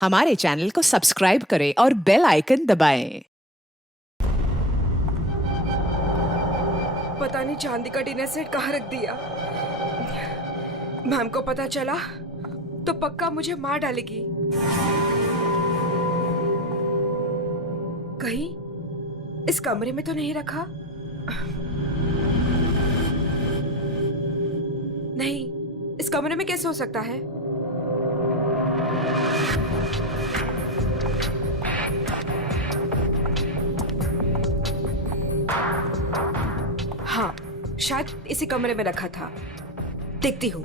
हमारे चैनल को सब्सक्राइब करें और बेल आइकन दबाएं। पता नहीं चांदी का डिनर सेट कहाँ रख दिया। मैम को पता चला तो पक्का मुझे मार डालेगी। कहीं इस कमरे में तो नहीं रखा? नहीं, इस कमरे में कैसे हो सकता है? हाँ, शायद इसी कमरे में रखा था। देखती हूँ।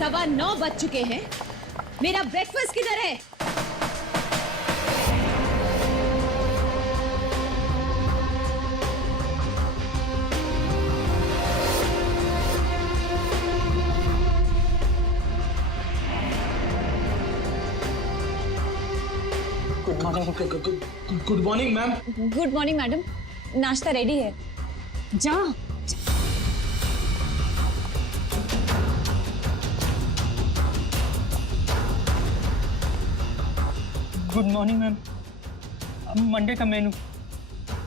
सवा 9 बज चुके हैं। मेरा ब्रेकफास्ट किधर है? Good morning ma'am. Good morning madam, नाश्ता रेडी है। जा। Good morning ma'am. मंडे का मेनू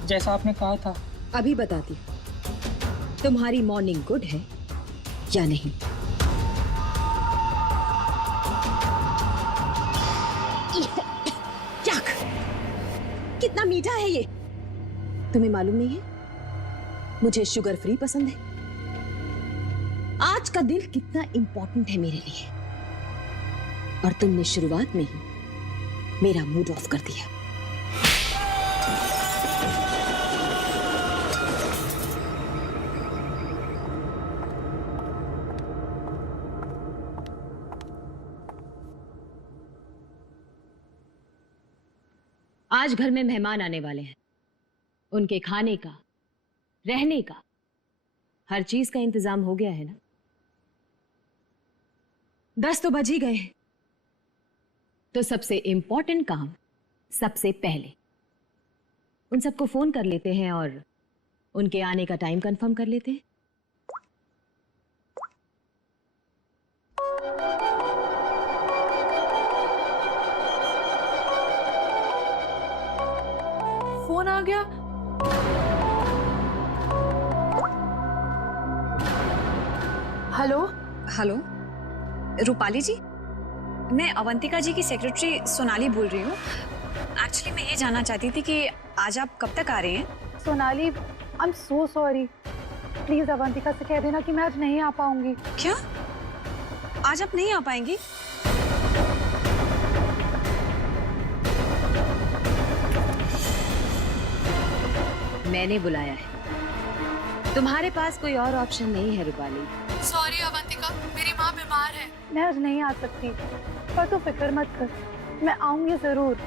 जैसा आपने कहा था। अभी बताती तुम्हारी मॉर्निंग गुड है या नहीं। याक, कितना मीठा है ये। तुम्हें मालूम नहीं है मुझे शुगर फ्री पसंद है। आज का दिन कितना इंपॉर्टेंट है मेरे लिए, और तुमने शुरुआत में ही मेरा मूड ऑफ कर दिया। आज घर में मेहमान आने वाले हैं। उनके खाने का, रहने का, हर चीज का इंतजाम हो गया है ना? 10 तो बज ही गए हैं। तो सबसे इंपॉर्टेंट काम सबसे पहले उन सबको फोन कर लेते हैं और उनके आने का टाइम कंफर्म कर लेते हैं। फोन आ गया। हेलो हेलो, रूपाली जी, मैं अवंतिका जी की सेक्रेटरी सोनाली बोल रही हूँ। एक्चुअली मैं ये जानना चाहती थी कि आज आप कब तक आ रहे हैं? Sonali, I am so sorry. Please Avantika से कह देना कि मैं आज नहीं आ पाऊंगी। क्या आज आप नहीं आ पाएंगी? मैंने बुलाया है, तुम्हारे पास कोई और ऑप्शन नहीं है रूपाली। सॉरी अवंतिका, मेरी माँ बीमार है। मैं आज नहीं आ सकती, पर तू फिक्र मत कर, मैं आऊंगी जरूर।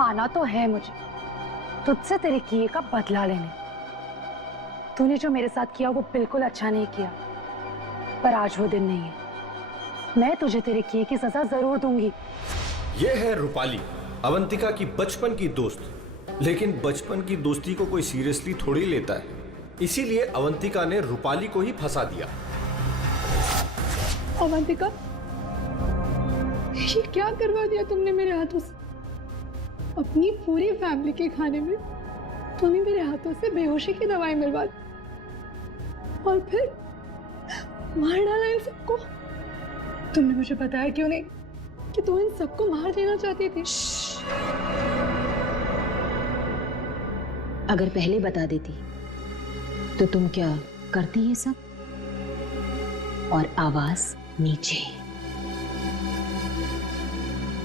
आना तो है मुझे, तुझसे तेरे किए का बदला लेने। तूने जो मेरे साथ किया वो बिल्कुल अच्छा नहीं किया, पर आज वो दिन नहीं है। मैं तुझे तेरे किए की सजा जरूर दूंगी। ये है रूपाली, अवंतिका की बचपन की दोस्त। लेकिन बचपन की दोस्ती को कोई सीरियसली थोड़ी लेता है, इसीलिए अवंतिका ने रूपाली को ही फंसा दिया। अवंतिका, ये क्या करवा दिया तुमने मेरे हाथों से? अपनी पूरी फैमिली के खाने में तुमने मेरे हाथों से बेहोशी की दवाई मिलवा दी और फिर मार डाला इन सबको। तुमने मुझे बताया क्यों नहीं कि तुम इन सबको मार देना चाहती थी? अगर पहले बता देती तो तुम क्या करती ये सब? और आवाज नीचे,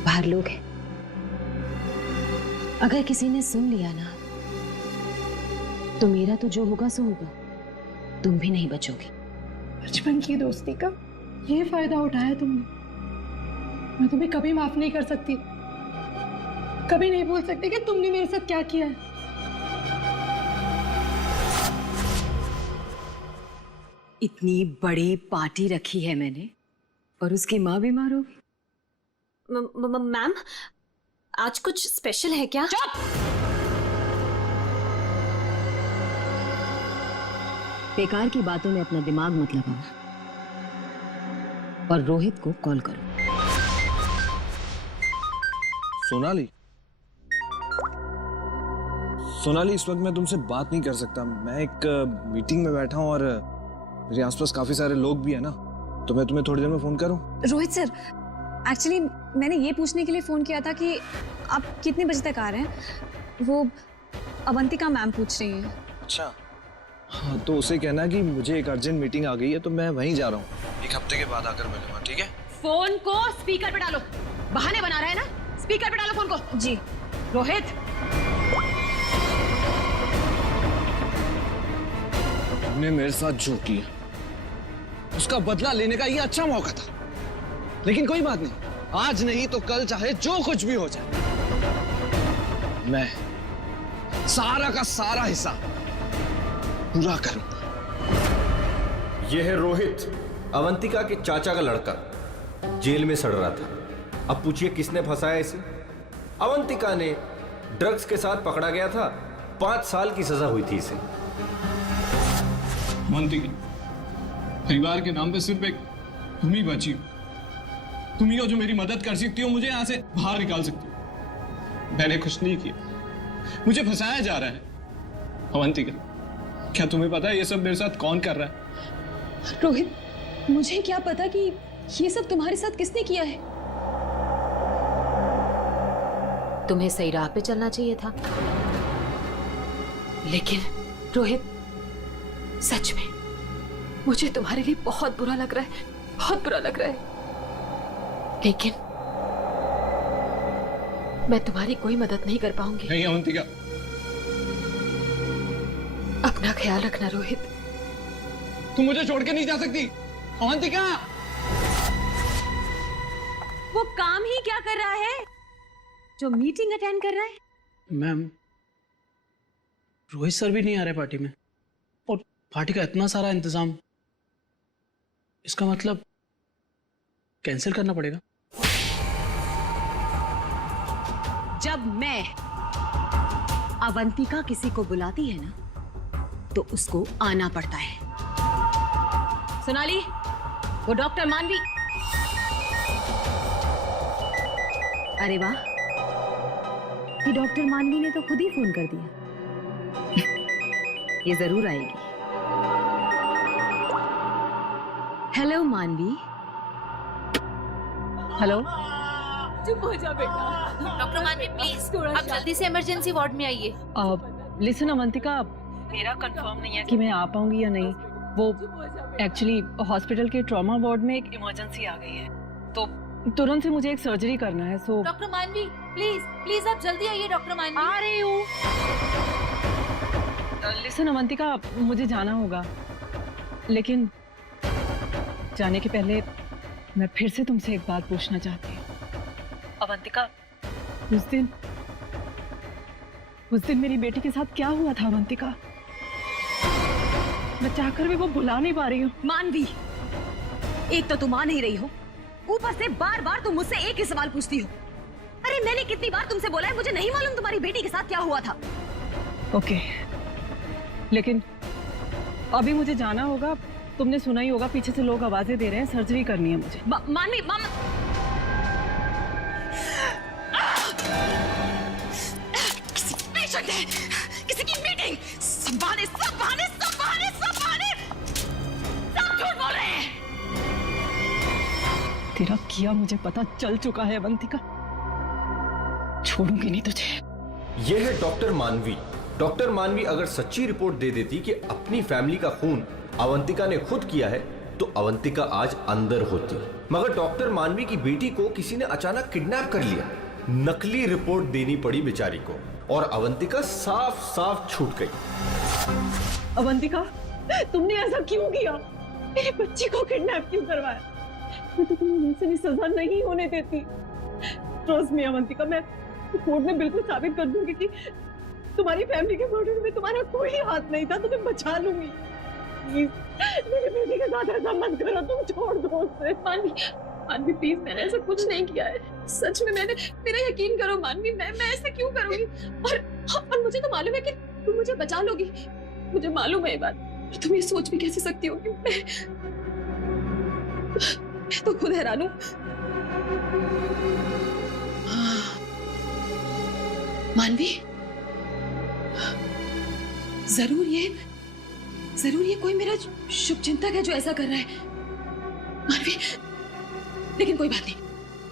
बाहर लोग हैं। अगर किसी ने सुन लिया ना तो मेरा तो जो होगा सो होगा, तुम भी नहीं बचोगी। बचपन की दोस्ती का ये फायदा उठाया तुमने। मैं तुम्हें कभी माफ नहीं कर सकती, कभी नहीं भूल सकती कि तुमने मेरे साथ क्या किया है। इतनी बड़ी पार्टी रखी है मैंने और उसकी माँ बीमार होगी। मैम, आज कुछ स्पेशल है क्या? बेकार की बातों में अपना दिमाग मत लगाओ और रोहित को कॉल करो। सोनाली, सोनाली, इस वक्त मैं तुमसे बात नहीं कर सकता। मैं एक मीटिंग में बैठा हूँ और मेरे आसपास काफी सारे लोग भी है ना, तो मैं तुम्हें थोड़ी देर में फोन करूँ? रोहित सर, एक्चुअली मैंने ये पूछने के लिए फ़ोन किया था कि आप कितने बजे तक आ रहे हैं? वो अवंतिका मैम पूछ रही हैं। अच्छा, हाँ, तो उसे कहना कि मुझे एक अर्जेंट मीटिंग आ गई है, तो मैं वहीं जा रहा हूँ। एक हफ्ते के बाद आकर मिलूंगा, ठीक है? फोन को स्पीकर पे डालो। बहाने बना रहा है ना, स्पीकर पे डालो फोन को। जी। रोहित, तुमने मेरे साथ जो किया उसका बदला लेने का ये अच्छा मौका था, लेकिन कोई बात नहीं, आज नहीं तो कल चाहे जो कुछ भी हो जाए, मैं सारा का सारा हिसाब पूरा करूंगा। यह है रोहित, अवंतिका के चाचा का लड़का, जेल में सड़ रहा था। अब पूछिए किसने फंसाया इसे? अवंतिका ने। ड्रग्स के साथ पकड़ा गया था, 5 साल की सजा हुई थी इसे। अवंतिका, परिवार के नाम पे सिर्फ एक तुम ही बची हो। तुम ही हो जो मेरी मदद कर सकती हो, मुझे यहां से बाहर निकाल सकती हो। मैंने कुछ नहीं किया, मुझे फंसाया जा रहा है। अवंतिका, क्या तुम्हें पता है ये सब मेरे साथ कौन कर रहा है? रोहित, मुझे क्या पता कि ये सब तुम्हारे साथ किसने किया है। तुम्हें सही राह पे चलना चाहिए था, लेकिन रोहित, सच में मुझे तुम्हारे लिए बहुत बुरा लग रहा है, बहुत बुरा लग रहा है, लेकिन मैं तुम्हारी कोई मदद नहीं कर पाऊंगी। नहीं अवंतिका, अपना ख्याल रखना रोहित। तुम मुझे छोड़ के नहीं जा सकती। अवंतिका, वो काम ही क्या कर रहा है जो मीटिंग अटेंड कर रहा है? मैम, रोहित सर भी नहीं आ रहे पार्टी में, और पार्टी का इतना सारा इंतजाम, इसका मतलब कैंसिल करना पड़ेगा। जब मैं अवंतिका किसी को बुलाती है ना तो उसको आना पड़ता है। सोनाली, वो डॉक्टर मानवी। अरे वाह, ये डॉक्टर मानवी ने तो खुद ही फोन कर दिया। ये जरूर आएगी। हेलो मानवी। हेलो। चुप हो जा बेटा। डॉक्टर मानवी प्लीज आप जल्दी से इमरजेंसी वार्ड में आइए। लिसन अवंतिका, मेरा कंफर्म नहीं है कि मैं आ पाऊंगी या नहीं। वो एक्चुअली हॉस्पिटल के ट्रॉमा वार्ड में एक इमरजेंसी आ गई है, तो तुरंत से मुझे एक सर्जरी करना है। सो डॉक्टर मानवी प्लीज प्लीज आप जल्दी आइए। डॉक्टर मानवी आ रही हूँ। लिसन अवंतिका, मुझे जाना होगा, लेकिन जाने के पहले मैं फिर से तुमसे एक बात पूछना चाहती हूँ। अवंतिका, उस दिन मेरी बेटी के साथ क्या हुआ था अवंतिका? मैं चाहकर भी वो भुला नहीं पा रही हूँ। मानवी, एक तो तुम आ नहीं रही हो, ऊपर से बार बार तुम मुझसे एक ही सवाल पूछती हो। अरे मैंने कितनी बार तुमसे बोला है, मुझे नहीं मालूम तुम्हारी बेटी के साथ क्या हुआ था। ओके, लेकिन अभी मुझे जाना होगा। तुमने सुना ही होगा, पीछे से लोग आवाजें दे रहे हैं, सर्जरी करनी है मुझे। मानवी, तेरा किया मुझे पता चल चुका है अवंतिका, छोड़ूंगी नहीं तुझे। यह है डॉक्टर मानवी। डॉक्टर मानवी अगर सच्ची रिपोर्ट दे देती कि अपनी फैमिली का खून अवंतिका ने खुद किया है तो अवंतिका आज अंदर होती, मगर डॉक्टर मानवी की बेटी को किसी ने अचानक किडनैप कर लिया। नकली रिपोर्ट देनी पड़ी बेचारी को और अवंतिका साफ साफ छूट गई। अवंतिका, तुमने ऐसा क्यों किया? मेरी बच्ची को किडनैप क्यों करवाया? मैं तो तुम्हें वैसे भी सजा नहीं होने देती। ट्रस्ट मी अवंतिका, मैं कोर्ट में बिल्कुल साबित कर दूंगी कि तुम्हारी फैमिली के मर्डर में तुम्हारा कोई हाथ नहीं था। तुम्हें बचा लूंगी। प्लीज मेरे बेटे के साथ ऐसा मत करो, तुम छोड़ दो उसे। मानवी प्लीज, मैंने ऐसा कुछ नहीं किया है, सच में मैंने, मेरा यकीन करो मानवी, मैं ऐसा क्यों करूंगी? और मुझे तो मालूम है कि तुम मुझे बचा लोगी, मुझे मालूम है ये बात। और तुम ये सोच भी कैसे सकती हो कि मैं तो खुद हैरान हूं। मानवी, जरूर ये कोई मेरा शुभ चिंतक है जो ऐसा कर रहा है। मानवी, लेकिन कोई बात नहीं,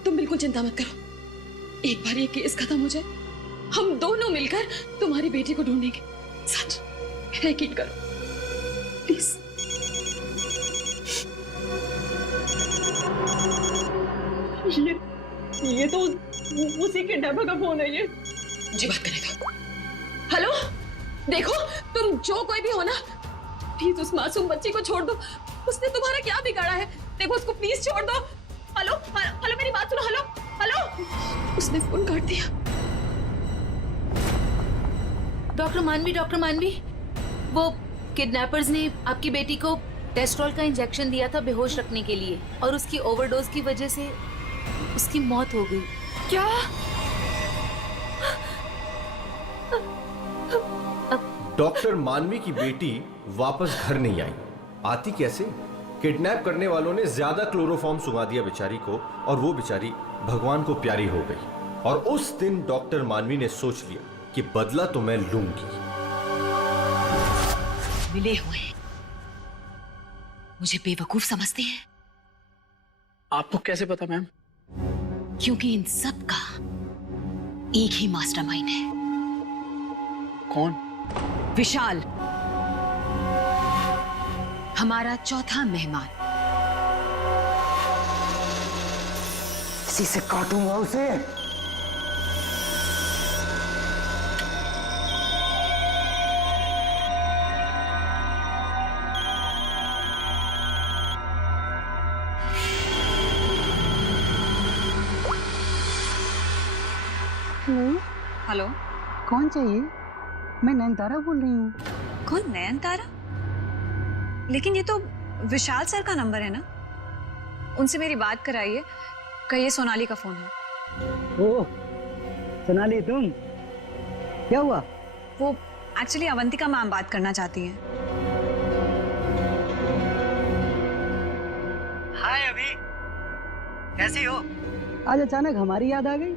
तुम बिल्कुल चिंता मत करो। एक बार ये केस खत्म हो जाए, हम दोनों मिलकर तुम्हारी बेटी को ढूंढेंगे। सच, मेरा यकीन करो प्लीज। ये तो उसी के डब्बा का फोन है। ये मुझे बात करेगा। हेलो, देखो तुम जो कोई भी हो ना, प्लीज उस मासूम बच्ची को छोड़ दो। उसने तुम्हारा क्या बिगाड़ा है? देखो उसको प्लीज छोड़ दो। हेलो हेलो, मेरी बात सुनो। हेलो हेलो, उसने फोन काट दिया। डॉक्टर मानवी, वो किडनैपर्स ने आपकी बेटी को टेस्ट्रॉल का इंजेक्शन दिया था बेहोश रखने के लिए, और उसकी ओवरडोज की वजह से उसकी मौत हो गई। क्या? डॉक्टर मानवी की बेटी वापस घर नहीं आई। आती कैसे? किडनैप करने वालों ने ज्यादा क्लोरोफॉर्म सुंघा दिया बेचारी को, और वो बेचारी भगवान को प्यारी हो गई। और उस दिन डॉक्टर मानवी ने सोच लिया कि बदला तो मैं लूंगी। मिले हुए मुझे बेवकूफ समझते हैं। आपको कैसे पता मैम? क्योंकि इन सब का एक ही मास्टरमाइंड है। कौन? विशाल, हमारा चौथा मेहमान। इसी से काटूंगा उसे। हेलो, कौन चाहिए? मैं नयनतारा बोल रही हूँ। कौन? नयनतारा? लेकिन ये तो विशाल सर का नंबर है ना, उनसे मेरी बात कराइए। कहिए सोनाली का फोन है। ओह सोनाली, तुम? क्या हुआ? वो एक्चुअली अवंतिका मैम बात करना चाहती हैं। हाय अभी, कैसी हो? आज अचानक हमारी याद आ गई।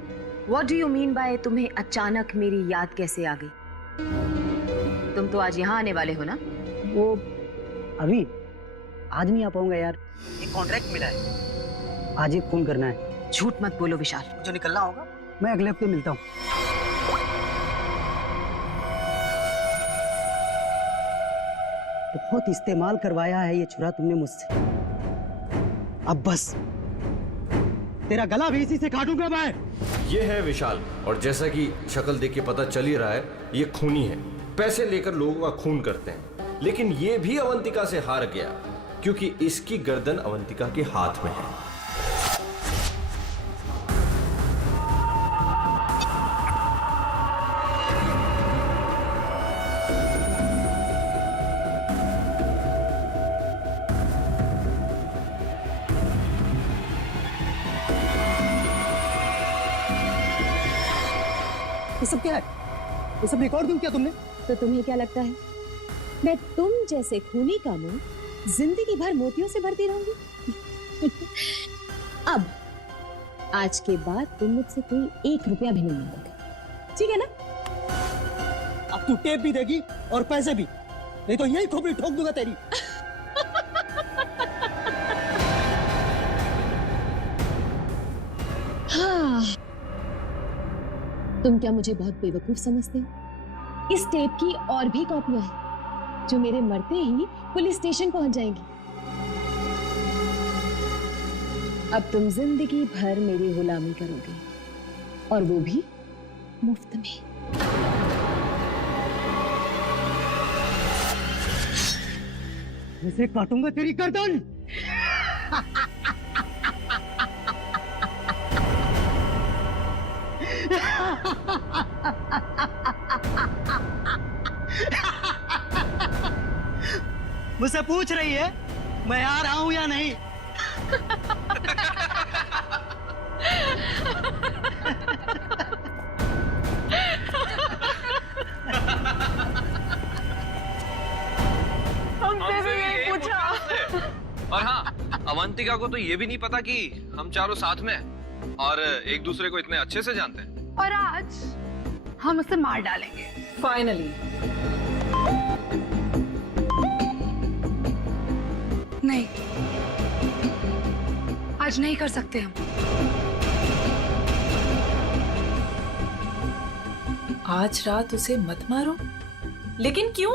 What do you mean by तुम्हें अचानक मेरी याद कैसे आ गई? तुम तो आज यहाँ आने वाले हो ना? वो अभी आज नहीं आ पाऊंगा यार, एक कॉन्ट्रैक्ट मिला है, आज ही फोन करना है। झूठ मत बोलो विशाल। जो निकलना होगा मैं अगले हफ्ते मिलता हूँ। बहुत इस्तेमाल करवाया है ये छुरा तुमने मुझसे, अब बस तेरा गला भी इसी से काटूंगा मैं। ये है विशाल, और जैसा कि शक्ल देख के पता चल ही रहा है, ये खूनी है। पैसे लेकर लोगों का खून करते हैं, लेकिन ये भी अवंतिका से हार गया क्योंकि इसकी गर्दन अवंतिका के हाथ में है। ये सब क्या है? ये सब रिकॉर्ड क्यों किया तुमने? तो तुम्हें क्या लगता है मैं तुम जैसे खूनी का मुंह जिंदगी भर मोतियों से भरती रहूंगी? अब आज के बाद तुम मुझसे कोई 1 रुपया भी नहीं मांगोगे, ठीक है ना? अब तू टेप भी देगी और पैसे भी, नहीं तो यही खोपड़ी ठोक दूंगा तेरी। तुम क्या मुझे बहुत बेवकूफ समझते हो? इस टेप की और भी कॉपियां हैं जो मेरे मरते ही पुलिस स्टेशन पहुंच जाएंगी। अब तुम जिंदगी भर मेरी गुलामी करोगे, और वो भी मुफ्त में। ऐसे काटूंगा तेरी गर्दन। मुझसे पूछ रही है मैं आ रहा हूं या नहीं? हमसे भी यही पूछा। और हाँ, अवंतिका को तो ये भी नहीं पता कि हम चारों साथ में हैं और एक दूसरे को इतने अच्छे से जानते हैं। और आज हम उसे मार डालेंगे। फाइनली। नहीं, आज नहीं कर सकते हम। आज रात उसे मत मारो। लेकिन क्यों?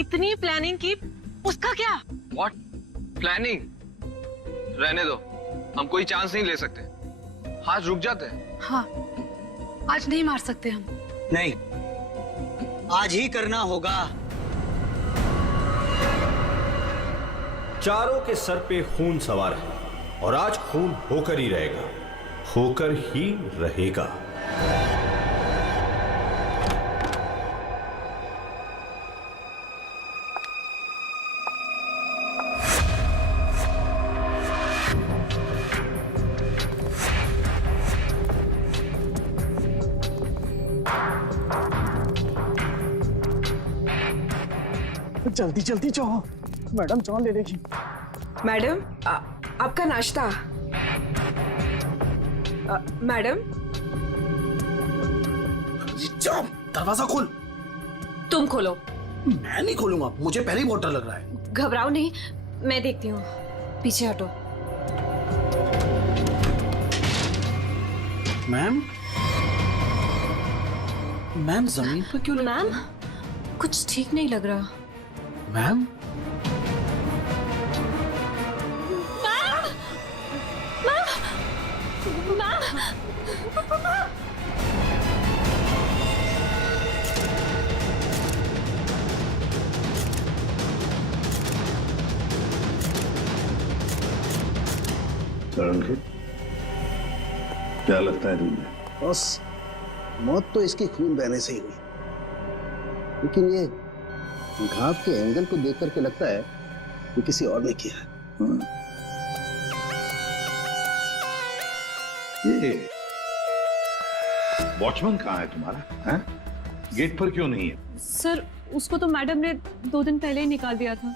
इतनी प्लानिंग की, उसका क्या? What? प्लानिंग? रहने दो, हम कोई चांस नहीं ले सकते। आज रुक जाते हैं। हाँ, आज नहीं मार सकते हम। नहीं, आज ही करना होगा। चारों के सर पे खून सवार है और आज खून होकर ही रहेगा, होकर ही रहेगा। जल्दी जल्दी जाओ, मैडम चाय ले लेगी। मैडम, आपका नाश्ता। मैडम, जाओ, दरवाजा खोल। तुम खोलो। मैं नहीं खोलूंगा, मुझे पहले ही बहुत डर लग रहा है। घबराओ नहीं, मैं देखती हूँ। पीछे हटो। मैम, मैम जमीन पर क्यों? मैम, कुछ ठीक नहीं लग रहा। मैम, क्या लगता है तुम्हें? बस मौत तो इसके खून बहने से ही हुई, लेकिन ये घाव के एंगल को देख करके लगता है कि किसी और ने किया है। ये वॉचमैन कहाँ है तुम्हारा? हैं? गेट पर क्यों नहीं है? सर, उसको तो मैडम ने 2 दिन पहले ही निकाल दिया था।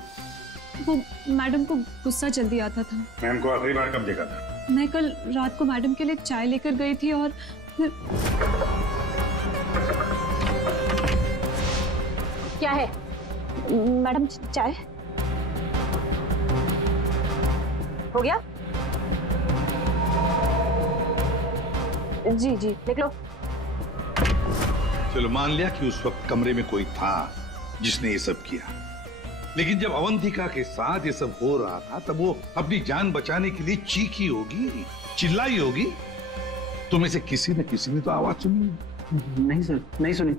वो मैडम को गुस्सा जल्दी आता था। मैम को आखिरी बार कब देखा था? मैं कल रात को मैडम के लिए चाय लेकर गई थी और फिर... क्या है मैडम? चाय हो गया? जी जी, देख लो। चलो मान लिया कि उस वक्त कमरे में कोई था जिसने ये सब किया, लेकिन जब अवंतिका के साथ ये सब हो रहा था तब वो अपनी जान बचाने के लिए चीखी होगी, चिल्लाई होगी। तुम्हें से किसी न किसी ने तो आवाज सुनी? नहीं सर, नहीं सुनी।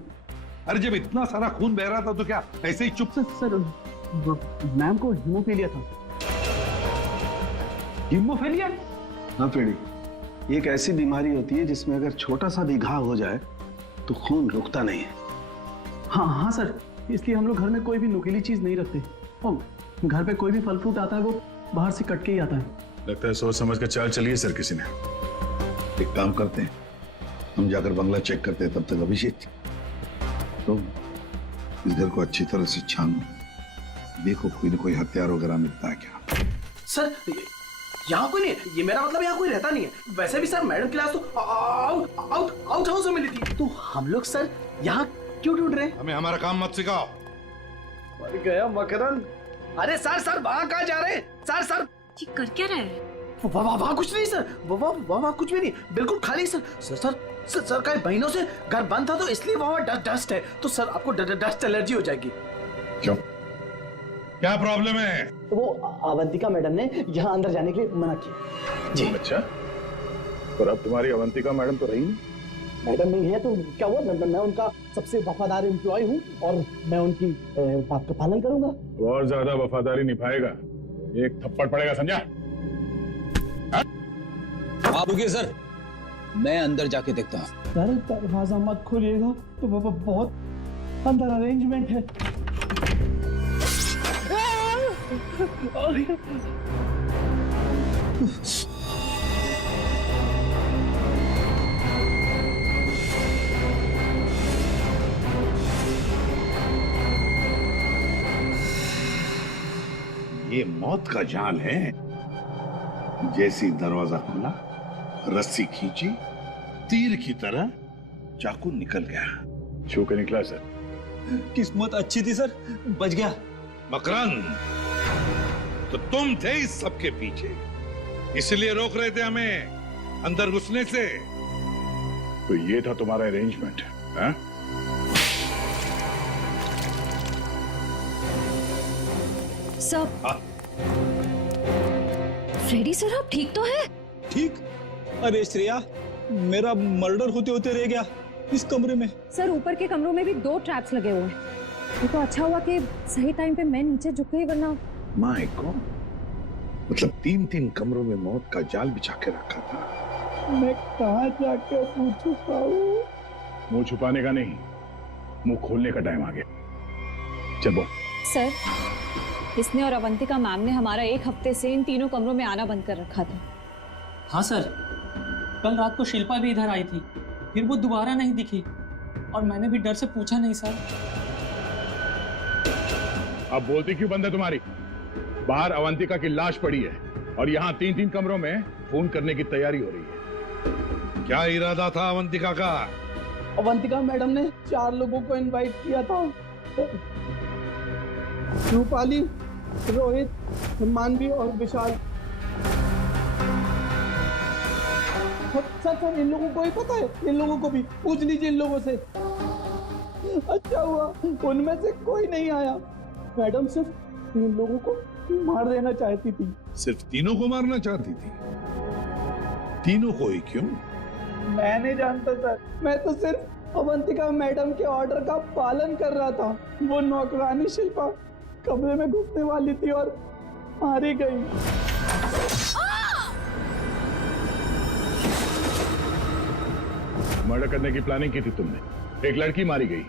अरे जब इतना सारा खून बह रहा था तो क्या ऐसे ही चुप? सर, मैम को हीमोफीलिया था। हीमोफीलिया? हाँ फ्रेडी, ये एक ऐसी बीमारी होती है जिसमें अगर छोटा सा भी घाव हो जाए तो खून रुकता नहीं है। हाँ हाँ सर, इसलिए हम लोग घर में कोई भी नुकीली चीज नहीं रखते। और घर पे कोई भी फल फ्रूट आता है वो बाहर से कट के ही आता है। लगता है सोच समझ कर चाल चलिए सर किसी ने। एक काम करते हैं, हम जाकर बंगला चेक करते हैं, तब तक अभिषेक तो इस घर को अच्छी तरह से छानो, देखो कोई न कोई हथियार वगैरह मिलता है क्या। सर, यहाँ कोई नहीं है, ये मेरा मतलब यहाँ कोई रहता नहीं है। वैसे भी सर मैडम की लाश तो आउट हाउस में मिली थी, तो हम लोग सर यहाँ क्यों ढूंढ रहे हैं? हमें हमारा काम मत सिखाओ। मर गया मकरंद। अरे सर, वहाँ कहाँ जा रहे हैं? सर ये कर क्या रहे हैं? वहाँ कुछ नहीं सर, वहाँ कुछ भी नहीं, बिल्कुल खाली सर। सर कई महीनों से घर बंद था तो इसलिए वहाँ डस्ट है, तो सर आपको डस्ट एलर्जी हो जाएगी। क्यों, क्या प्रॉब्लम है? वो अवंतिका मैडम ने यहाँ अंदर जाने के लिए मना किया जी। अच्छा, पर अब तुम्हारी अवंतिका मैडम तो रही नहीं। मैडम नहीं है तो क्या हुआ, मैं उनका सबसे वफादार एम्प्लॉय हूँ और मैं उनकी बात का पालन करूंगा। और ज्यादा वफादारी निभाएगा, एक थप्पड़ पड़ेगा, समझा? आप रुकिए सर, मैं अंदर जाके देखता हूँ। सर दरवाजा मत खोलिएगा, तो बहुत अंदर अरेंजमेंट है। ये मौत का जाल है। जैसी दरवाजा खुला, रस्सी खींची, तीर की तरह चाकू निकल गया। छू के निकला सर। किस्मत अच्छी थी सर, बच गया। मकरंद, तो तुम थे इस सबके पीछे, इसलिए रोक रहे थे हमें अंदर घुसने से। तो ये था तुम्हारा अरेंजमेंट, हाँ? सर, फ्रेडी सर आप ठीक तो है? ठीक? अरे श्रेया, मेरा मर्डर होते होते रह गया इस कमरे में। सर ऊपर के कमरों में भी 2 ट्रैप्स लगे हुए हैं। ये तो अच्छा हुआ कि सही टाइम पे मैं नीचे झुक गई, वरना माय गॉड, मतलब 3-3 कमरों में मौत का जाल बिछा के रखा था। मैं कहाँ जाके मुंह छुपाऊं? मुंह छुपाने का नहीं, मुंह खोलने का टाइम आ गया। चल बोल। सर, इसने और अवंतिका मैम ने हमारा 1 हफ्ते से इन तीनों कमरों में आना बंद कर रखा था। हाँ सर, कल रात को शिल्पा भी इधर आई थी, फिर वो दोबारा नहीं दिखी और मैंने भी डर से पूछा नहीं सर। अब बोलती क्यों बंद है तुम्हारी? बाहर अवंतिका की लाश पड़ी है और यहाँ 3-3 कमरों में फोन करने की तैयारी हो रही है। क्या इरादा था अवंतिका का? अवंतिका मैडम ने 4 लोगों को इनवाइट किया था, रूपाली, रोहित, मानवी और विशाल। सर इन लोगों को ही पता है, इन लोगों को भी पूछ लीजिए इन लोगों से। अच्छा हुआ उनमें से कोई नहीं आया। मैडम सिर्फ इन लोगों को मार देना चाहती थी। सिर्फ तीनों को मारना चाहती थी? तीनों को ही क्यों? मैं नहीं जानता सर, मैं तो सिर्फ अवंतिका मैडम के ऑर्डर का पालन कर रहा था। वो नौकरानी शिल्पा कमरे में घुसने वाली थी और मारी गई। मर्डर करने की प्लानिंग की थी तुमने, एक लड़की मारी गई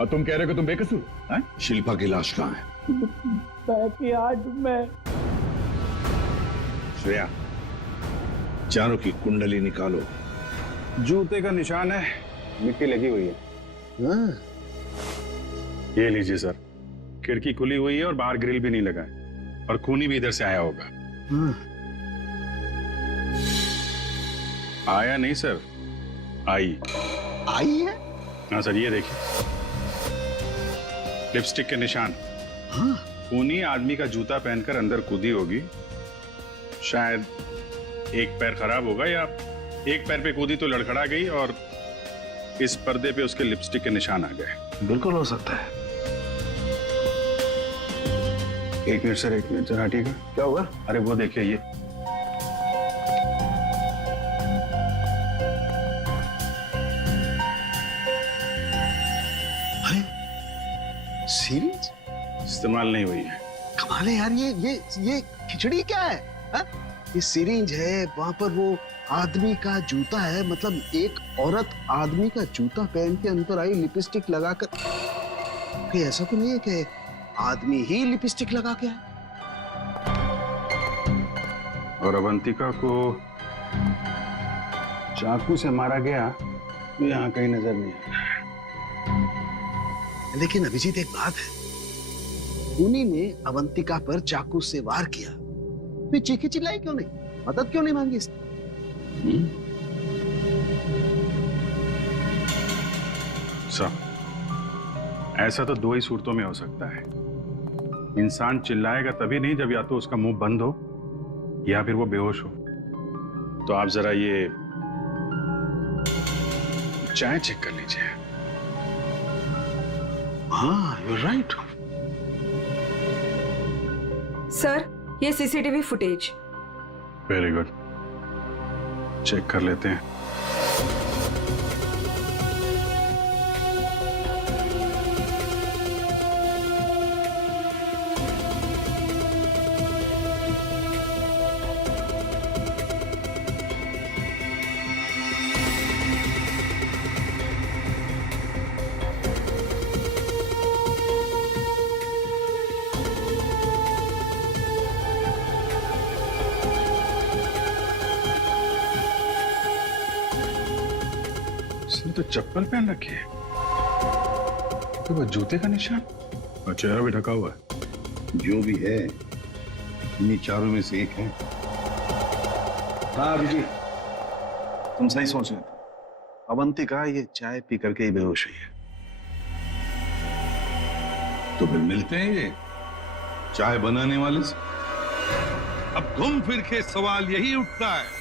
और तुम कह रहे हो कि तुम बेकसूर हैं? शिल्पा की लाश कहाँ है? बैकयार्ड में। श्रेया, चारों की कुंडली निकालो। जूते का निशान है, मिट्टी लगी हुई है। हाँ। ये लीजिए सर, खिड़की खुली हुई है और बाहर ग्रिल भी नहीं लगा है और खूनी भी इधर से आया होगा। हाँ। आया नहीं सर, आई है? हाँ सर, ये देखिए लिपस्टिक के निशान। हाँ। खूनी आदमी का जूता पहनकर अंदर कूदी होगी। शायद एक पैर खराब होगा या एक पैर पे कूदी तो लड़खड़ा गई और इस पर्दे पे उसके लिपस्टिक के निशान आ गए। बिल्कुल हो सकता है। एक मिनट सर, एक मिनट सर, हटिएगा। क्या हुआ? अरे वो देखिए, ये सीरीज इस्तेमाल नहीं हुई है। कमाल है यार, ये खिचड़ी क्या है? हा? ये सीरीज है, वहां पर वो आदमी का जूता है, मतलब एक औरत आदमी का जूता पहन के अंदर आई लिपस्टिक लगाकर। कहीं ऐसा तो नहीं है कि आदमी ही लिपस्टिक लगा के आए? और अवंतिका को चाकू से मारा गया तो यहाँ कहीं नजर नहीं आया। लेकिन अभिजीत एक बात है, खूनी ने अवंतिका पर चाकू से वार किया, फिर चीखी चिल्लाई क्यों नहीं? मदद क्यों नहीं मांगी इसने? सब ऐसा तो 2 ही सूरतों में हो सकता है। इंसान चिल्लाएगा तभी नहीं जब या तो उसका मुंह बंद हो या फिर वो बेहोश हो। तो आप जरा ये चाय चेक कर लीजिए। हाँ, यू राइट। सर, ये CCTV footage. Very good, check कर लेते हैं। इसने तो चप्पल पहन रखी है, तो वो जूते का निशान और चेहरा भी ढका हुआ है। जो भी है, इन्हीं चारों में से एक है। हाँ अभिजीत, तुम सही सोच रहे थे। अवंतिका ये चाय पी करके ही बेहोश हुई है। तो फिर मिलते हैं ये चाय बनाने वाले से। अब घूम फिर के सवाल यही उठता है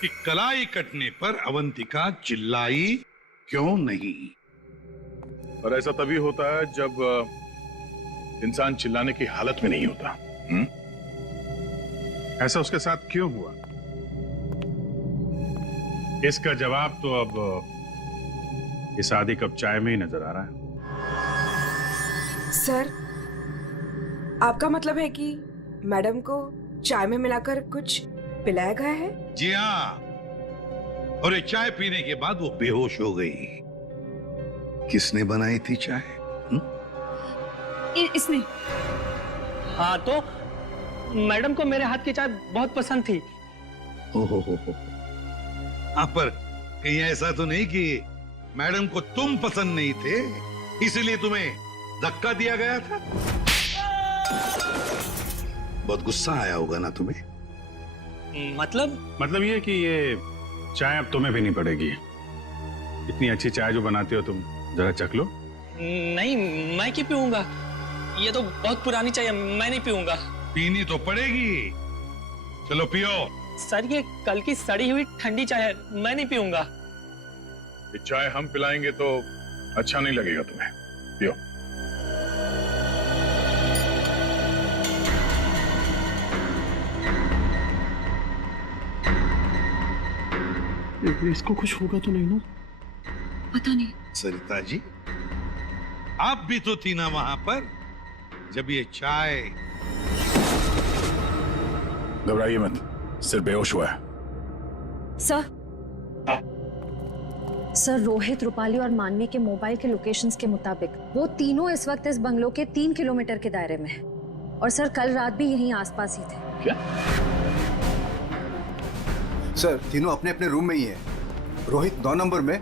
कि कलाई कटने पर अवंतिका चिल्लाई क्यों नहीं? और ऐसा तभी होता है जब इंसान चिल्लाने की हालत में नहीं होता। ऐसा उसके साथ क्यों हुआ? इसका जवाब तो अब इस आधी कप चाय में ही नजर आ रहा है। सर, आपका मतलब है कि मैडम को चाय में मिलाकर कुछ पिलाया गया है? जी हाँ, और ये चाय पीने के बाद वो बेहोश हो गई। किसने बनाई थी चाय? इसने। हाँ तो मैडम को मेरे हाथ की चाय बहुत पसंद थी। हो। हाँ, पर कहीं ऐसा तो नहीं कि मैडम को तुम पसंद नहीं थे इसलिए तुम्हें धक्का दिया गया था? बहुत गुस्सा आया होगा ना तुम्हें? मतलब ये कि ये चाय अब तुम्हें पीनी पड़ेगी। इतनी अच्छी चाय जो बनाती हो तुम, जरा चख लो। नहीं, मैं क्यों पीऊंगा? ये तो बहुत पुरानी चाय है, मैं नहीं पीऊंगा। पीनी तो पड़ेगी, चलो पियो। सर, ये कल की सड़ी हुई ठंडी चाय है, मैं नहीं पीऊंगा। ये चाय हम पिलाएंगे तो अच्छा नहीं लगेगा तुम्हें, पियो। इसको कुछ होगा तो नहीं ना? पता नहीं। सरिता जी, आप भी तो थी ना वहां पर जब ये चाय। घबराइए मत, सिर्फ बेहोश हुआ है। सर, रोहित, रूपाली और मानवी के मोबाइल के लोकेशंस के मुताबिक वो तीनों इस वक्त इस बंगलो के 3 किलोमीटर के दायरे में हैं। और सर, कल रात भी यहीं आसपास ही थे। क्या? सर, तीनों अपने अपने रूम में ही है। रोहित 9 नंबर में,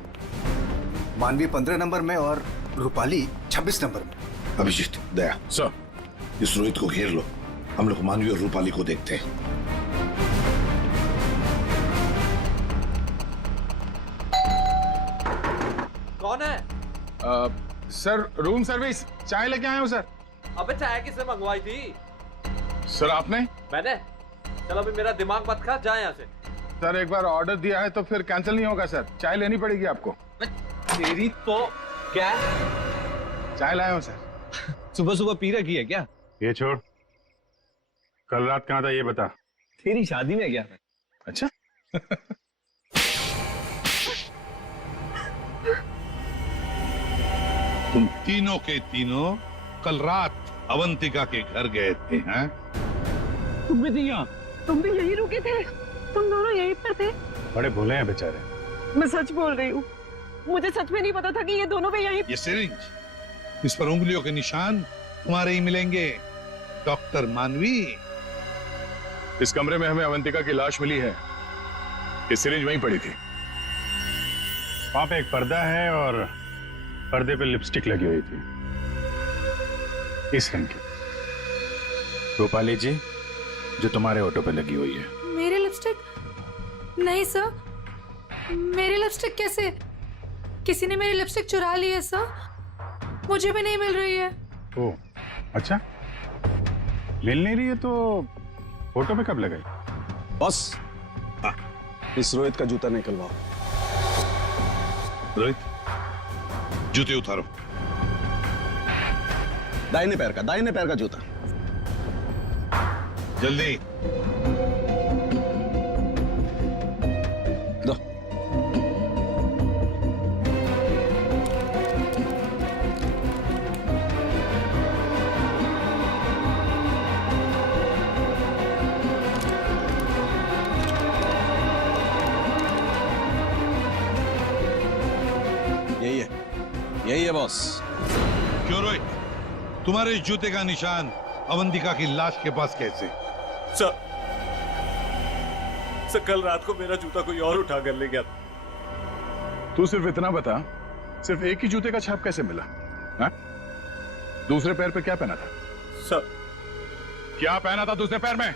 मानवी 15 नंबर में और रूपाली 26 नंबर में। अभिजीत, दया सर, इस रोहित को घेर लो, हम लोग मानवी और रूपाली को देखते हैं। कौन है? सर, रूम सर्विस, चाय लेके आए हो सर। अबे चाय किसने मंगवाई थी? सर आपने? मैंने। चलो अभी मेरा दिमाग मत खा, जा यहाँ से। सर, एक बार ऑर्डर दिया है तो फिर कैंसिल नहीं होगा सर, चाय लेनी पड़ेगी आपको। तेरी तो क्या? चाय लाए हो सर। सुबह सुबह पी रखी है क्या? ये छोड़, कल रात कहाँ था ये बता। तेरी शादी में गया था। अच्छा। तुम तीनों के तीनों कल रात अवंतिका के घर गए थे, हैं? तुम भी थी यहाँ? तुम भी यहीं रुके थे? तुम दोनों यहीं पर थे? बड़े भोले हैं बेचारे। मैं सच बोल रही हूँ, मुझे सच में नहीं पता था कि ये दोनों भी यहीं। ये सिरिंज, इस पर उंगलियों के निशान तुम्हारे ही मिलेंगे, डॉक्टर मानवी। इस कमरे में हमें अवंतिका की लाश मिली है। ये सिरिंज वहीं पड़ी थी। वहां पे एक पर्दा है और पर्दे पे लिपस्टिक लगी हुई थी, इस रंग की। रूपाली जी, जो तुम्हारे ऑटो पे लगी हुई है। मेरी लिपस्टिक? नहीं सर, मेरी लिपस्टिक कैसे? किसी ने मेरी लिपस्टिक चुरा ली है सर, मुझे भी नहीं मिल रही है। ओह, अच्छा, मिल नहीं रही है तो फोटो पे कब लगाई? बॉस, इस रोहित का जूता निकलवाओ। रोहित, जूते उतारो। दाहिने पैर का जूता। जल्दी। दो। यही है बॉस। क्यों रोहित, तुम्हारे जूते का निशान अवंतिका की लाश के पास कैसे? सर, कल रात को मेरा जूता कोई और उठा कर ले गया। तू सिर्फ इतना बता, सिर्फ एक ही जूते का छाप कैसे मिला? हा? दूसरे पैर पे क्या पहना था? सर, क्या पहना था दूसरे पैर में?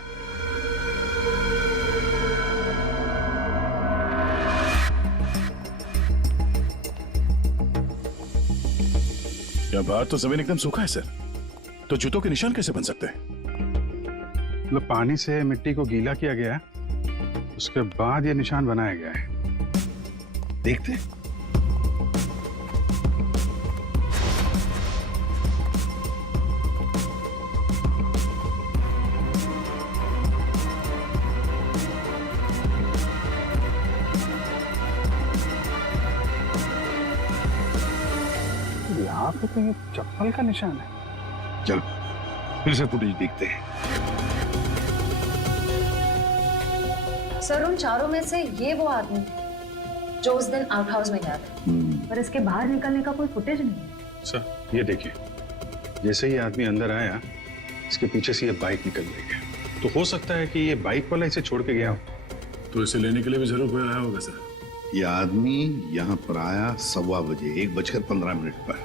क्या बात, तो जमीन एकदम सूखा है सर, तो जूतों के निशान कैसे बन सकते हैं? मतलब पानी से मिट्टी को गीला किया गया है, उसके बाद ये निशान बनाया गया है। देखते। यहाँ पे तो ये चप्पल का निशान है। चलो फिर से फुटेज देखते हैं। सर, उन चारों में से ये वो आदमी जो उस दिन आउट हाउस में गया था, पर इसके बाहर निकलने का कोई फुटेज नहीं है। सर ये देखिए, जैसे ये आदमी अंदर आया, इसके पीछे से ये बाइक निकल गई। तो हो सकता है कि ये बाइक वाला इसे छोड़ के गया हो। तो इसे लेने के लिए भी जरूर कोई आया होगा सर। ये आदमी यहाँ पर आया 1:15 बजे, 1:15 पर,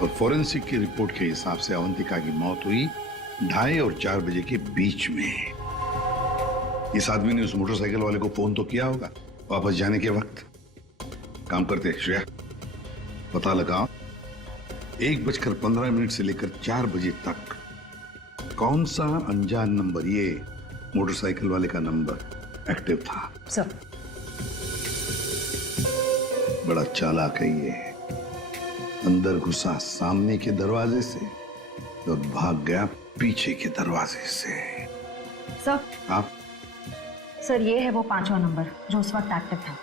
और फॉरेंसिक की रिपोर्ट के हिसाब से अवंतिका की मौत हुई 2:30 और 4 बजे के बीच में। इस आदमी ने उस मोटरसाइकिल वाले को फोन तो किया होगा वापस जाने के वक्त। काम करते श्रेया, पता लगाओ 1:15 से लेकर 4 बजे तक कौन सा अनजान नंबर, ये मोटरसाइकिल वाले का नंबर एक्टिव था। सर, बड़ा चालाक है ये। अंदर घुसा सामने के दरवाजे से और भाग गया पीछे के दरवाजे से। सर, आप सर ये है वो 5वां नंबर जो उस वक्त एक्टिव था।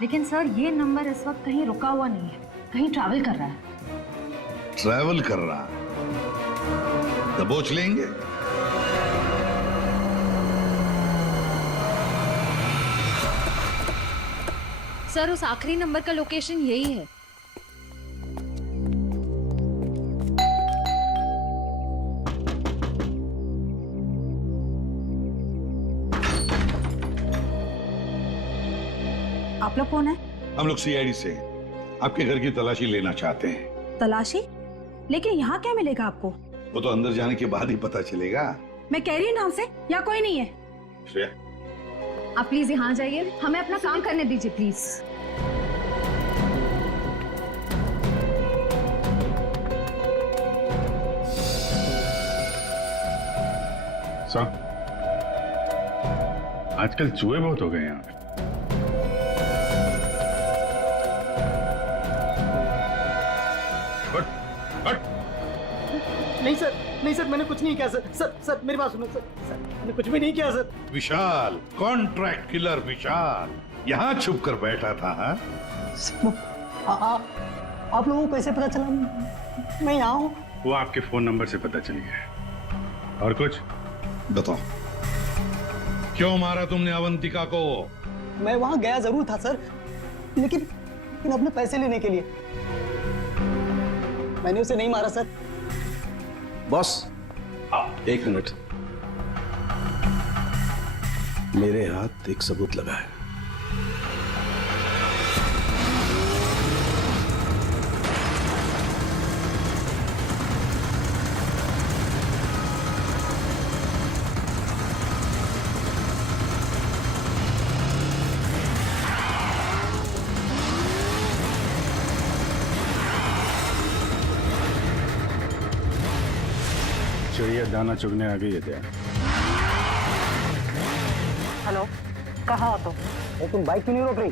लेकिन सर ये नंबर इस वक्त कहीं रुका हुआ नहीं है, कहीं ट्रैवल कर रहा है। ट्रैवल कर रहा, दबोच लेंगे। सर, उस आखिरी नंबर का लोकेशन यही है। आप लोग कौन है? हम लोग सीआईडी से आपके घर की तलाशी लेना चाहते हैं। तलाशी? लेकिन यहाँ क्या मिलेगा आपको? वो तो अंदर जाने के बाद ही पता चलेगा। मैं कह रही हूँ नाम से, यहाँ कोई नहीं है। श्रेया, आप प्लीज यहाँ जाइए, हमें अपना काम करने दीजिए प्लीज। सर, आजकल चूहे बहुत हो गए यहाँ पे। नहीं सर, मैंने कुछ नहीं किया सर। सर मेरी बात सुनो सर, मैंने कुछ भी नहीं किया सर। विशाल, कॉन्ट्रैक्ट किलर विशाल यहाँ छुप कर बैठा था। आप लोगों को कैसे पता चला मैं यहाँ हूँ? वो आपके फोन नंबर से पता चली है। और कुछ बताओ, क्यों मारा तुमने अवंतिका को? मैं वहां गया जरूर था सर, लेकिन अपने पैसे लेने के लिए। मैंने उसे नहीं मारा सर। बॉस, एक मिनट, मेरे हाथ एक सबूत लगा है। चिड़िया दाना चुगने आ गई है क्या? हेलो, कहाँ हो तुम? अरे तुम बाइक क्यों नहीं रोक रही?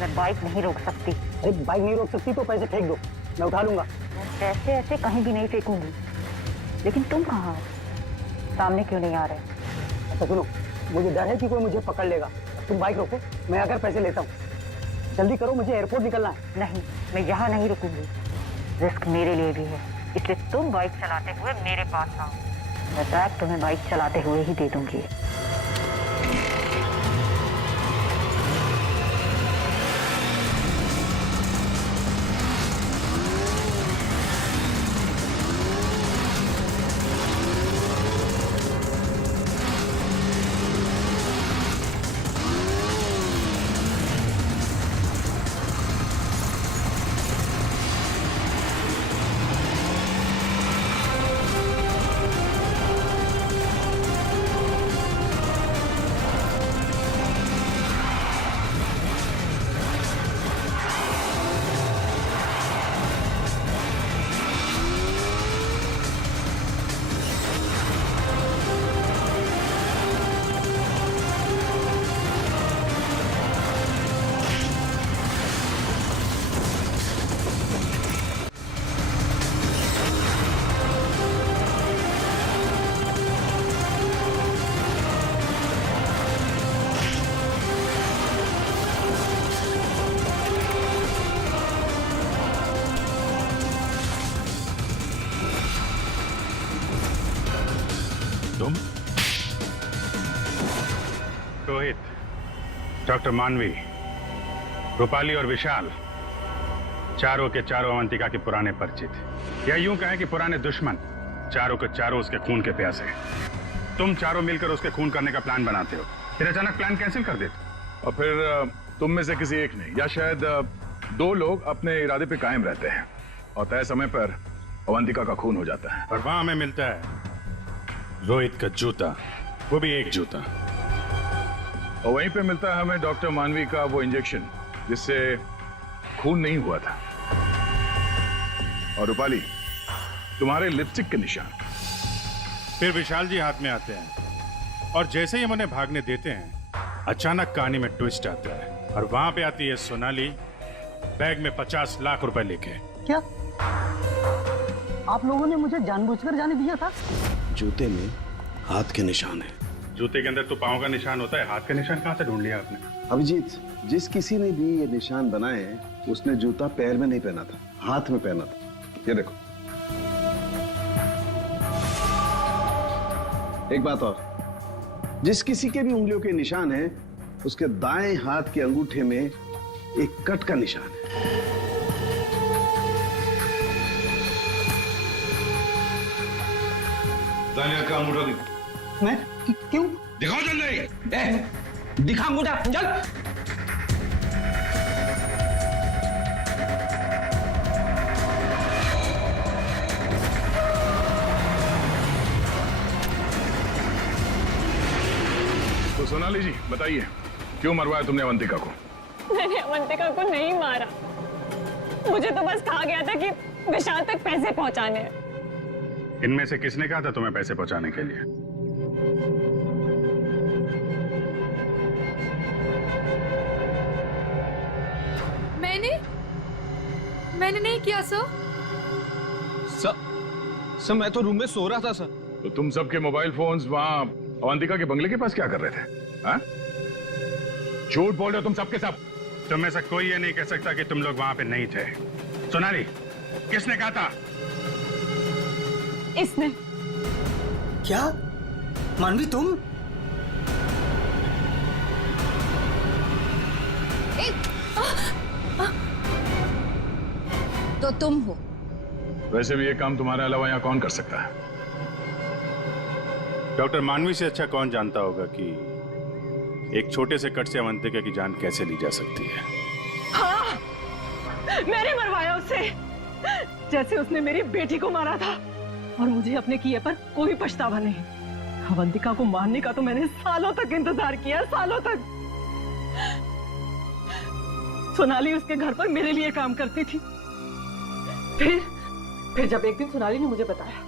मैं बाइक नहीं रोक सकती। अरे बाइक नहीं रोक सकती तो पैसे फेंक दो, मैं उठा लूंगा। मैं पैसे ऐसे कहीं भी नहीं फेंकूंगी। लेकिन तुम कहाँ हो? सामने क्यों नहीं आ रहे? अच्छा सुनो, मुझे डर है कि कोई मुझे पकड़ लेगा। तुम बाइक रोको, मैं आकर पैसे लेता हूँ। जल्दी करो, मुझे एयरपोर्ट निकलना है। नहीं, मैं यहाँ नहीं रुकूंगी। रिस्क मेरे लिए भी है, इसलिए तुम बाइक चलाते हुए मेरे पास आओ। मैं बैग तुम्हें बाइक चलाते हुए ही दे दूंगी। तुम? रोहित, डॉक्टर मानवी, रूपाली और विशाल, चारों के चारों अवंतिका के पुराने परिचित, या यूं कहें कि पुराने दुश्मन। चारों के चारों उसके खून के प्यासे। तुम चारों मिलकर उसके खून करने का प्लान बनाते हो, फिर अचानक प्लान कैंसिल कर देते। और फिर तुम में से किसी एक ने, या शायद दो लोग अपने इरादे पे कायम रहते हैं और तय समय पर अवंतिका का खून हो जाता है। और वहां हमें मिलता है रोहित का जूता, वो भी एक जूता। और वहीं पे मिलता है हमें डॉक्टर मानवी का वो इंजेक्शन जिससे खून नहीं हुआ था। और रूपाली, तुम्हारे लिपस्टिक के निशान। फिर विशाल जी हाथ में आते हैं और जैसे ही हम उन्हें भागने देते हैं, अचानक कहानी में ट्विस्ट आता है और वहां पे आती है सोनाली, बैग में 50 लाख रुपए लेके। क्या आप लोगों ने मुझे जानबूझकर जाने दिया था? जूते में हाथ के निशान है। जूते के अंदर तो पांव का निशान होता है, हाथ का निशान कहां से ढूंढ लिया आपने? अभिजीत, जिस किसी ने भी ये निशान बनाए उसने जूता पैर में नहीं पहना था, हाथ में पहना था। ये देखो। एक बात और, जिस किसी के भी उंगलियों के निशान है उसके दाएं हाथ के अंगूठे में एक कट का निशान है। का अंगूठा दिखा। मैं क्यों? दिखाओ जल्दी। दिखा अंगूठा, चल। तो सोनाली जी बताइए, क्यों मरवाया तुमने अवंतिका को? मैंने अवंतिका को नहीं मारा, मुझे तो बस कहा गया था कि विशाल तक पैसे पहुंचाने हैं। इनमें से किसने कहा था तुम्हें पैसे पहुंचाने के लिए? मैंने नहीं किया सर। सर मैं तो रूम में सो रहा था सर। तो तुम सबके मोबाइल फोन्स वहां अवंतिका के बंगले के पास क्या कर रहे थे? हाँ? झूठ बोल रहे हो तुम सबके सब। तुम में से कोई ये नहीं कह सकता कि तुम लोग वहां पे नहीं थे। सोनाली, किसने कहा था? इसने। क्या मानवी तुम? तो तुम हो। वैसे भी ये काम तुम्हारे अलावा यहाँ कौन कर सकता है? डॉक्टर मानवी से अच्छा कौन जानता होगा कि एक छोटे से कट से अवंतिका की जान कैसे ली जा सकती है। हाँ, मैंने मरवाया उसे, जैसे उसने मेरी बेटी को मारा था। और मुझे अपने किए पर कोई पछतावा नहीं। अवंतिका को मारने का तो मैंने सालों तक इंतजार किया, सालों तक। सोनाली उसके घर पर मेरे लिए काम करती थी। फिर जब एक दिन सोनाली ने मुझे बताया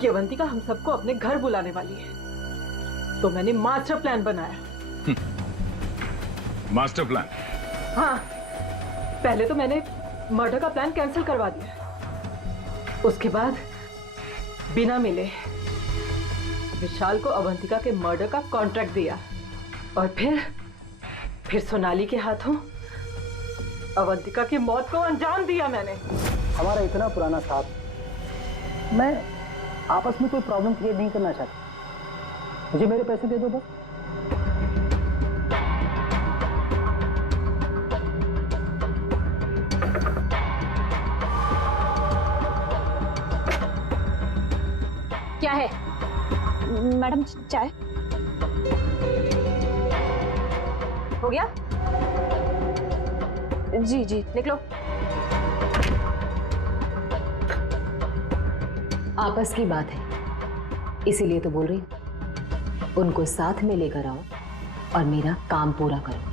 कि अवंतिका हम सबको अपने घर बुलाने वाली है, तो मैंने मास्टर प्लान बनाया। Master plan. हाँ, पहले तो मैंने मर्डर का प्लान कैंसिल करवा दिया। उसके बाद बिना मिले विशाल को अवंतिका के मर्डर का कॉन्ट्रैक्ट दिया और फिर सोनाली के हाथों अवंतिका की मौत को अंजाम दिया मैंने। हमारा इतना पुराना साथ, मैं आपस में कोई प्रॉब्लम क्रिएट नहीं करना चाहता। मुझे मेरे पैसे दे दो बस। क्या है मैडम, चाय हो गया? जी जी, निकलो। आपस की बात है, इसीलिए तो बोल रही हूं। उनको साथ में लेकर आओ और मेरा काम पूरा करो।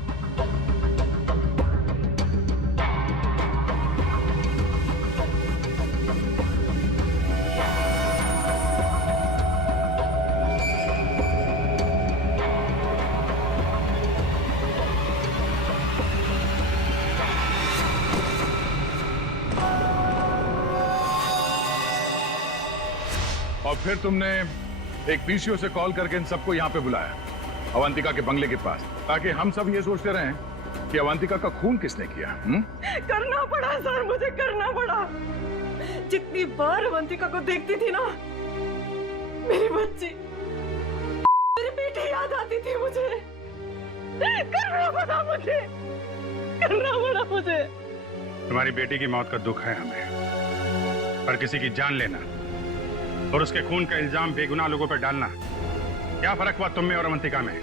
और फिर तुमने एक पीसीओ से कॉल करके इन सबको यहाँ पे बुलाया, अवंतिका के बंगले के पास, ताकि हम सब ये सोचते रहें कि अवंतिका का खून किसने किया। करना पड़ा सर, मुझे करना पड़ा। जितनी बार अवंतिका को देखती थी ना, मेरी बच्ची, मेरी बेटी याद आती थी मुझे। करना पड़ा मुझे, करना पड़ा मुझे। तुम्हारी बेटी की मौत का दुख है हमें, पर किसी की जान लेना और उसके खून का इल्जाम बेगुनाह लोगों पर डालना, क्या फर्क हुआ तुम में और अवंतिका में?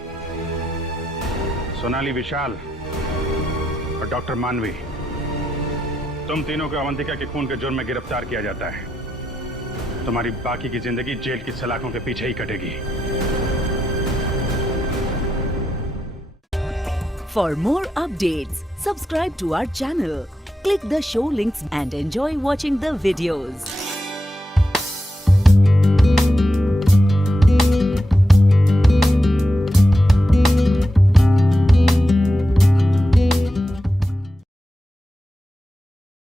सोनाली, विशाल और डॉक्टर मानवी, तुम तीनों को अवंतिका के खून के जुर्म में गिरफ्तार किया जाता है। तुम्हारी बाकी की जिंदगी जेल की सलाखों के पीछे ही कटेगी। For more updates, subscribe to our channel, click the show links and enjoy watching the videos.